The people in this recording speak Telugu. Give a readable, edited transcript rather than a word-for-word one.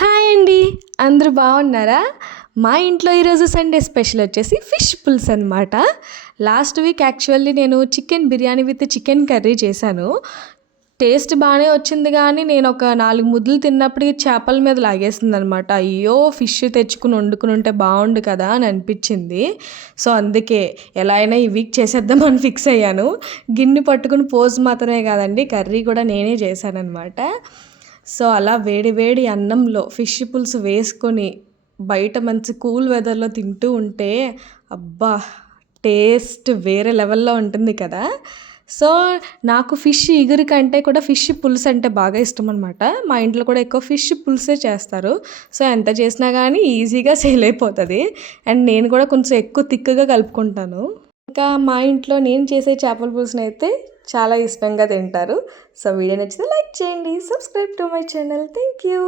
హాయ్ అండి. అందరూ బాగున్నారా? మా ఇంట్లో ఈరోజు సండే స్పెషల్ వచ్చేసి ఫిష్ పులుసు అనమాట. లాస్ట్ వీక్ యాక్చువల్లీ నేను chicken biryani with chicken curry చేశాను. టేస్ట్ బాగానే వచ్చింది కానీ నేను ఒక 4 ముద్దలు తిన్నప్పటికి చేపల మీద లాగేసిందనమాట. అయ్యో! ఫిష్ తెచ్చుకుని వండుకుని ఉంటే బాగుండు కదా అని అనిపించింది. సో అందుకే ఎలా అయినా ఈ వీక్ చేసేద్దామని ఫిక్స్ అయ్యాను. గిన్నె పట్టుకుని పోజ్ మాత్రమే కాదండి, కర్రీ కూడా నేనే చేశాననమాట. సో అలా వేడి వేడి అన్నంలో ఫిష్ పులుసు వేసుకొని బయట మంచి కూల్ వెదర్లో తింటూ ఉంటే అబ్బా, టేస్ట్ వేరే లెవెల్లో ఉంటుంది కదా. సో నాకు ఫిష్ ఇగురు కంటే కూడా ఫిష్ పులుసు అంటే బాగా ఇష్టం అనమాట. మా ఇంట్లో కూడా ఎక్కువ ఫిష్ పులుసే చేస్తారు. సో ఎంత చేసినా కానీ ఈజీగా సేల్ అయిపోతుంది. అండ్ నేను కూడా కొంచెం ఎక్కువ తిక్కుగా కలుపుకుంటాను. ఇంకా మా ఇంట్లో నేను చేసే చేపల పులుసుని అయితే చాలా ఇష్టంగా తింటారు. సో వీడియో నచ్చితే లైక్ చేయండి, subscribe to my channel. Thank you.